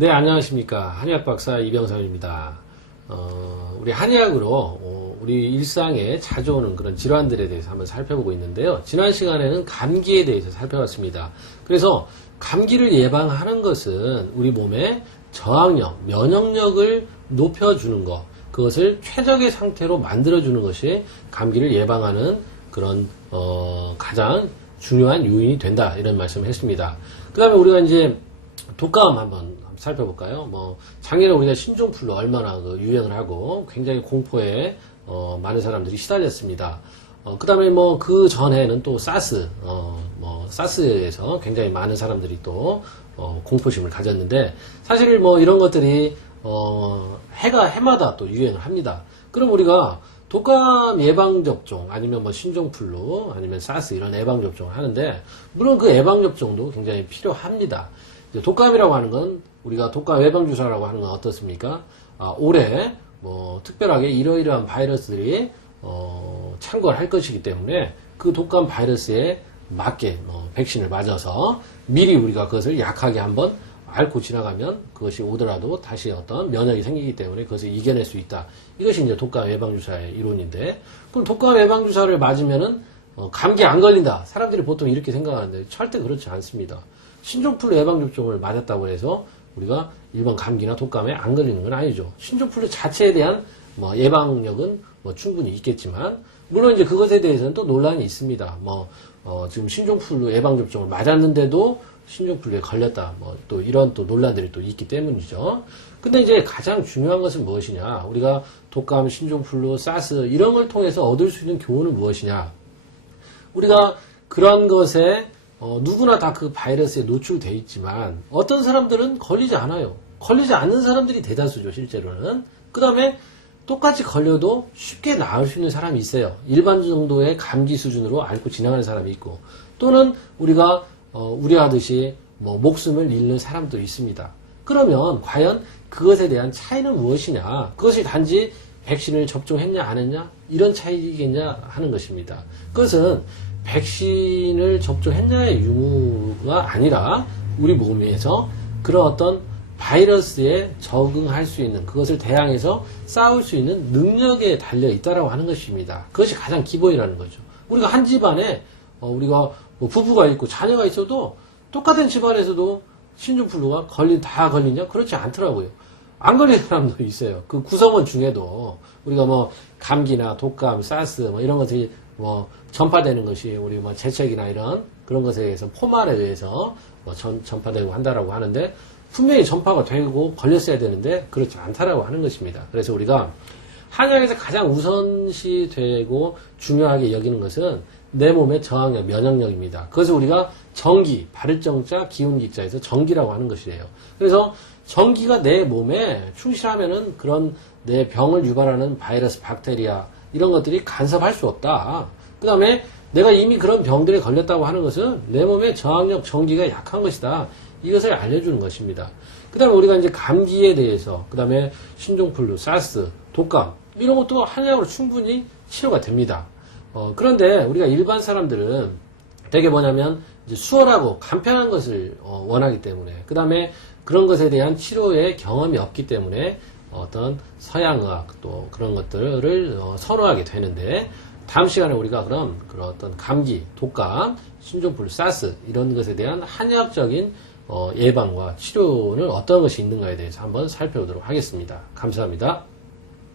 네, 안녕하십니까. 한의학 박사 이병선입니다. 우리 한의학으로 우리 일상에 자주 오는 그런 질환들에 대해서 한번 살펴보고 있는데요. 지난 시간에는 감기에 대해서 살펴봤습니다. 그래서 감기를 예방하는 것은 우리 몸의 저항력, 면역력을 높여주는 것, 그것을 최적의 상태로 만들어주는 것이 감기를 예방하는 그런 가장 중요한 요인이 된다, 이런 말씀을 했습니다. 그 다음에 우리가 이제 독감 한번 살펴볼까요? 작년에 우리가 신종플루 얼마나 유행을 하고 굉장히 공포에 많은 사람들이 시달렸습니다. 그 다음에 그 전에는 또 사스, 사스에서 굉장히 많은 사람들이 또 공포심을 가졌는데, 사실 이런 것들이 해마다 또 유행을 합니다. 그럼 우리가 독감 예방접종, 아니면 신종플루, 아니면 사스 이런 예방접종을 하는데, 물론 그 예방접종도 굉장히 필요합니다. 독감이라고 하는 건, 우리가 독감 예방주사라고 하는 건 어떻습니까? 올해 특별하게 이러이러한 바이러스들이 창궐 할 것이기 때문에 그 독감 바이러스에 맞게 백신을 맞아서 미리 우리가 그것을 약하게 한번 앓고 지나가면 그것이 오더라도 다시 어떤 면역이 생기기 때문에 그것을 이겨낼 수 있다. 이것이 이제 독감 예방주사의 이론인데, 그럼 독감 예방주사를 맞으면은 감기 안 걸린다. 사람들이 보통 이렇게 생각하는데 절대 그렇지 않습니다. 신종플루 예방접종을 맞았다고 해서 우리가 일반 감기나 독감에 안 걸리는 건 아니죠. 신종플루 자체에 대한 예방력은 충분히 있겠지만, 물론 이제 그것에 대해서는 또 논란이 있습니다. 지금 신종플루 예방접종을 맞았는데도 신종플루에 걸렸다. 또 이런 또 논란들이 또 있기 때문이죠. 근데 이제 가장 중요한 것은 무엇이냐? 우리가 독감, 신종플루, 사스 이런 걸 통해서 얻을 수 있는 교훈은 무엇이냐? 우리가 그런 것에 누구나 다 그 바이러스에 노출되어 있지만 어떤 사람들은 걸리지 않아요. 걸리지 않는 사람들이 대다수죠, 실제로는. 그 다음에 똑같이 걸려도 쉽게 나을 수 있는 사람이 있어요. 일반 정도의 감기 수준으로 앓고 지나가는 사람이 있고, 또는 우리가 우려하듯이 목숨을 잃는 사람도 있습니다. 그러면 과연 그것에 대한 차이는 무엇이냐? 그것이 단지 백신을 접종했냐 안 했냐? 이런 차이겠냐 하는 것입니다. 그것은 백신을 접종했냐의 유무가 아니라 우리 몸에서 그런 어떤 바이러스에 적응할 수 있는, 그것을 대항해서 싸울 수 있는 능력에 달려 있다라고 하는 것입니다. 그것이 가장 기본이라는 거죠. 우리가 한 집안에 우리가 부부가 있고 자녀가 있어도 똑같은 집안에서도 신종플루가 다 걸리냐? 그렇지 않더라고요. 안 걸리는 사람도 있어요. 그 구성원 중에도 우리가 감기나 독감, 사스 이런 것들이 전파되는 것이 우리 재채기나 이런 그런 것에 의해서 포말에 의해서 전파되고 한다라고 하는데, 분명히 전파가 되고 걸렸어야 되는데 그렇지 않다라고 하는 것입니다. 그래서 우리가 한의학에서 가장 우선시 되고 중요하게 여기는 것은 내 몸의 저항력, 면역력입니다. 그것을 우리가 정기, 발을정자, 기운기자에서 정기라고 하는 것이에요. 그래서 정기가 내 몸에 충실하면은 그런 내 병을 유발하는 바이러스, 박테리아 이런 것들이 간섭할 수 없다. 그 다음에 내가 이미 그런 병들에 걸렸다고 하는 것은 내 몸의 저항력, 정기가 약한 것이다. 이것을 알려주는 것입니다. 그 다음에 우리가 이제 감기에 대해서, 그 다음에 신종플루, 사스, 독감 이런 것도 한약으로 충분히 치료가 됩니다. 그런데 우리가 일반 사람들은 되게 이제 수월하고 간편한 것을 원하기 때문에, 그 다음에 그런 것에 대한 치료의 경험이 없기 때문에 어떤 서양의학 또 그런 것들을 선호하게 되는데, 다음 시간에 우리가 그런 어떤 감기, 독감, 신종플루, 사스 이런 것에 대한 한의학적인 예방과 치료는 어떤 것이 있는가에 대해서 한번 살펴보도록 하겠습니다. 감사합니다.